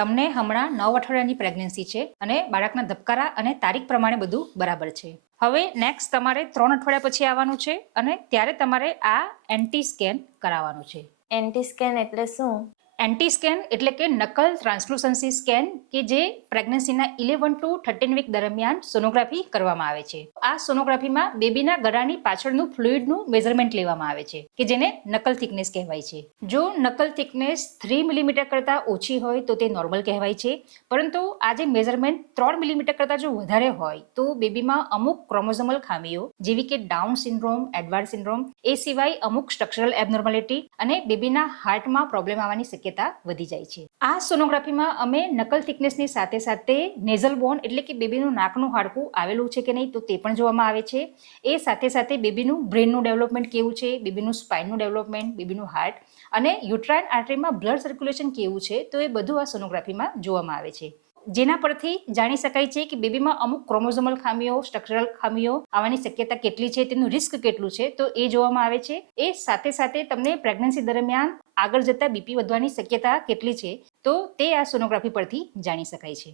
તમને હમણાં નવ અઠવાડિયાની પ્રેગ્નન્સી છે અને બાળકના ધબકારા અને તારીખ પ્રમાણે બધું બરાબર છે. હવે નેક્સ્ટ તમારે ત્રણ અઠવાડિયા પછી આવવાનું છે અને ત્યારે તમારે આ એન્ટી સ્કેન કરાવવાનું છે. એન્ટી સ્કેન એટલે શું? એન્ટી સ્કેન એટલે કે નકલ ટ્રાન્સલુસન્સી સ્કેન કે જે પ્રેગ્નન્સીના ઇલેવન ટુ થર્ટીન વીક દરમિયાન સોનોગ્રાફી કરવામાં આવે છે. આ સોનોગ્રાફીમાં બેબીના ગળાની પાછળનું ફ્લુઇડનું મેઝરમેન્ટ લેવામાં આવે છે, કે જેને નકલ થિકનેસ કહેવાય છે. જો નકલ થિકનેસ થ્રી મિલીમીટર કરતાં ઓછી હોય તો તે નોર્મલ કહેવાય છે, પરંતુ આ જે મેઝરમેન્ટ ત્રણ મિલીમીટર કરતાં જો વધારે હોય તો બેબીમાં અમુક ક્રોમોઝોમલ ખામીઓ, જેવી કે ડાઉન સિન્ડ્રોમ એડવાર્ડ સિન્ડ્રોમ એ સિવાય અમુક સ્ટ્રક્ચરલ એબનોર્માલિટી અને બેબીના હાર્ટમાં પ્રોબ્લેમ આવવાની શક્યતા વધી જાય છે. આ સોનોગ્રાફીમાં અમે નકલ થિકનેસની સાથે સાથે નેઝલ બોન એટલે કે બેબીનું નાકનું હાડકું આવેલું છે કે નહીં તો તે પણ જોવામાં આવે છે. એ સાથે સાથે બેબીનું બ્રેનનું ડેવલપમેન્ટ કેવું છે? બેબીનું સ્પાઇનનું ડેવલપમેન્ટ, બેબીનું હાર્ટ અને યુટ્રાઇન આર્ટરીમાં બ્લડ સર્ક્યુલેશન કેવું છે? તો એ બધું આ સોનોગ્રાફીમાં જોવામાં આવે છે. જેના પરથી જાણી શકાય છે કે બેબીમાં અમુક ક્રોમોઝોમલ ખામીઓ સ્ટ્રક્ચરલ ખામીઓ આવવાની શક્યતા કેટલી છે, તેનું રિસ્ક કેટલું છે, તો એ જોવામાં આવે છે. એ સાથે સાથે તમને પ્રેગ્નન્સી દરમિયાન આગળ જતા બીપી વધવાની શક્યતા કેટલી છે, તો તે આ સોનોગ્રાફી પરથી જાણી શકાય છે.